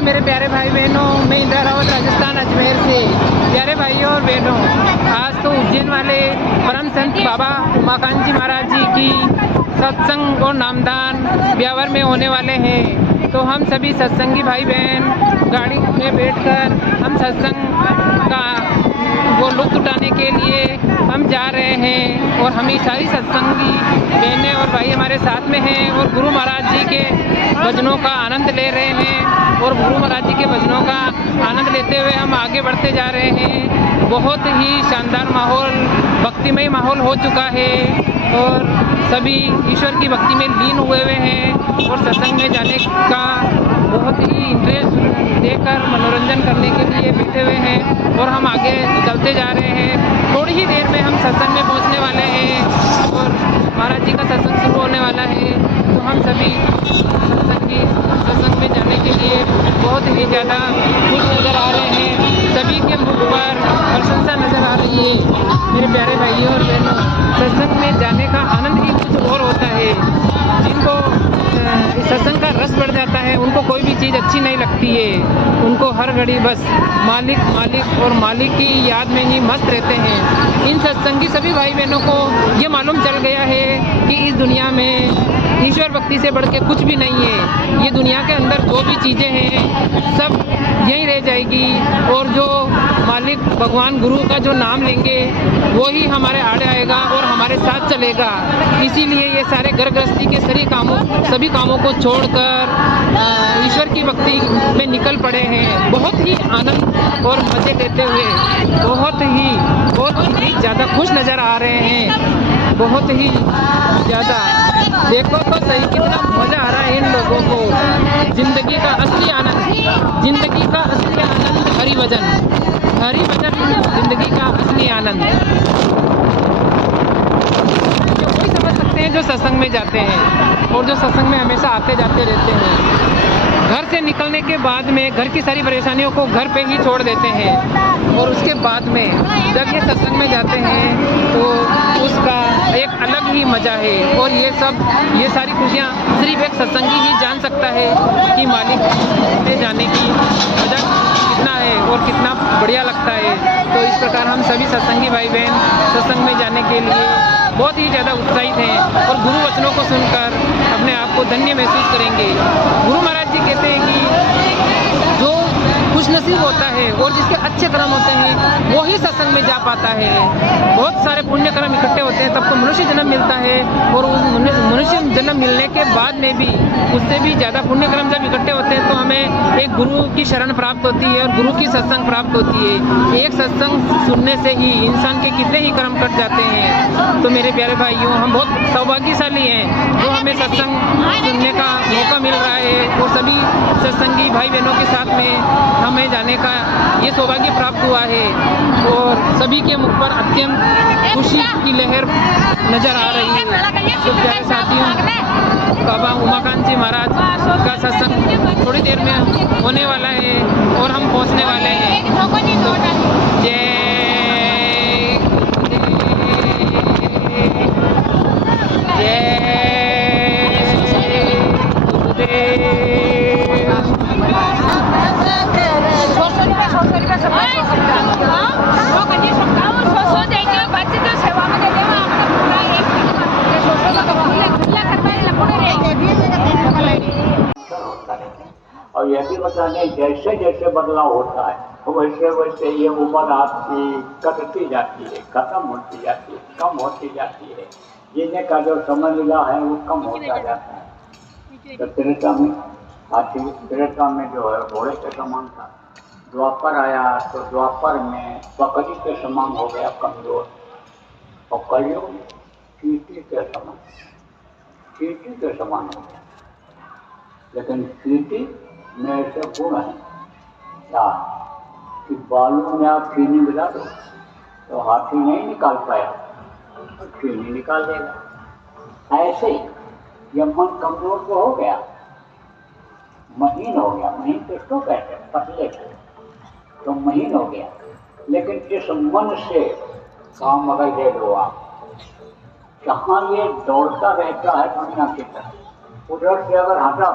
Hello मेरे प्यारे भाई बहनों, मैं इंदिरा रावत राजस्थान अजमेर से। प्यारे भाइयों और बहनों, आज तो उज्जैन वाले परम संत बाबा उमाकांत जी महाराज जी की सत्संग और नामदान ब्यावर में होने वाले हैं। तो हम सभी सत्संगी भाई बहन गाड़ी में बैठकर हम सत्संग का वो लुत्फ उठाने के लिए हम जा रहे हैं। और हमें सारी सत्संगी बहनें और भाई हमारे साथ में हैं और गुरु महाराज जी के भजनों का आनंद ले रहे हैं। और गुरु महाराज जी के भजनों का आनंद लेते हुए हम आगे बढ़ते जा रहे हैं। बहुत ही शानदार माहौल, भक्तिमय माहौल हो चुका है और सभी ईश्वर की भक्ति में लीन हुए हैं और सत्संग में जाने का बहुत ही इंटरेस्ट देकर मनोरंजन करने के लिए बैठे हुए हैं और हम आगे चलते जा रहे हैं। थोड़ी ही देर में हम सत्संग में पहुंचने वाले हैं और महाराज जी का सत्संग शुरू होने वाला है। तो हम सभी सत्संग में जाने के लिए बहुत ही ज़्यादा खुश नज़र आ रहे हैं। सभी के मुख पर प्रशंसा नज़र आ रही है। मेरे प्यारे भाइयों और बहनों, सत्संग में जाने का आनंद ही कुछ और होता है। जिनको सत्संग का रस बढ़ जाता है उनको कोई भी चीज़ अच्छी नहीं लगती है। उनको हर घड़ी बस मालिक मालिक और मालिक की याद में ही मस्त रहते हैं। इन सत्संगी सभी भाई बहनों को ये मालूम चल गया है कि इस दुनिया में ईश्वर भक्ति से बढ़ के कुछ भी नहीं है। ये दुनिया के अंदर जो भी चीज़ें हैं सब यहीं रह जाएगी और जो मालिक भगवान गुरु का जो नाम लेंगे वो ही हमारे आड़े आएगा और हमारे साथ चलेगा। इसीलिए ये सारे घर गृहस्थी के सभी कामों को छोड़कर ईश्वर की भक्ति में निकल पड़े हैं। बहुत ही आनंद और मज़े लेते हुए बहुत ही ज़्यादा खुश नज़र आ रहे हैं। बहुत ही ज़्यादा देखो तो सही कितना मज़ा आ रहा है इन लोगों को। जिंदगी का असली आनंद, जिंदगी का असली आनंद हरि भजन जिंदगी का असली आनंद वही समझ सकते हैं जो सत्संग में जाते हैं और जो सत्संग में हमेशा आते जाते रहते हैं। घर से निकलने के बाद में घर की सारी परेशानियों को घर पे ही छोड़ देते हैं और उसके बाद में जब ये सत्संग में जाते हैं तो उसका एक अलग ही मज़ा है। और ये सारी खुशियाँ सिर्फ एक सत्संगी ही जान सकता है कि मालिक से जाने की मज़ा कितना है और कितना बढ़िया लगता है। तो इस प्रकार हम सभी सत्संगी भाई बहन सत्संग में जाने के लिए बहुत ही ज़्यादा उत्साहित हैं और गुरु वचनों को सुनकर अपने आप को धन्य महसूस करेंगे। गुरु महाराज जी कहते हैं कि जो खुशनसीब होता है और जिसके अच्छे कर्म होते हैं वो ही सत्संग में जा पाता है। बहुत सारे पुण्य कर्म इकट्ठे होते हैं तब तो मनुष्य जन्म मिलता है और उस मनुष्य जन्म मिलने के बाद में भी उससे भी ज़्यादा पुण्य कर्म जब इकट्ठे होते हैं तो हमें एक गुरु की शरण प्राप्त होती है और गुरु की सत्संग प्राप्त होती है। एक सत्संग सुनने से ही इंसान के कितने ही कर्म कट जाते हैं। तो मेरे प्यारे भाइयों, हम बहुत सौभाग्यशाली हैं जो हमें सत्संग सुनने का मौका मिल रहा है और सभी सत्संगी भाई बहनों के साथ में हमें जाने का ये सौभाग्य प्राप्त हुआ है। और सभी के मुख पर अत्यंत खुशी की लहर नज़र आ रही है। तो प्यारे साथियों, बाबा उमाकांत जी महाराज का सत्संग थोड़ी देर में होने वाला है और हम पहुंचने वाले हैं। तो जय और यह भी बताने जैसे जैसे बदलाव होता है वैसे वैसे ये उम्र आपकी कटती जाती है, खत्म होती जाती है, कम होती जाती है। जीने का जो समय मिला है वो कम होता जाता है। तो त्रेता में हाथी, त्रेता में जो है घोड़े के समान था। द्वापर आया तो द्वापर में बकरी के समान हो गया कमजोर और कलयुग में चींटी के समान हो गया। लेकिन चींटी में ऐसे गुण है क्या कि बालू में आप चीनी मिला दो तो हाथी नहीं निकाल पाया तो चीनी निकाल देगा। ऐसे ही यह मन कमजोर तो हो गया, महीन हो गया। महीन किसको कहते हैं? पतले को तो महीन हो गया। लेकिन इस मन से काम अगर दे दो आप, जहाँ ये दौड़ता रहता है दुनिया की तरफ, उधर से अगर हटा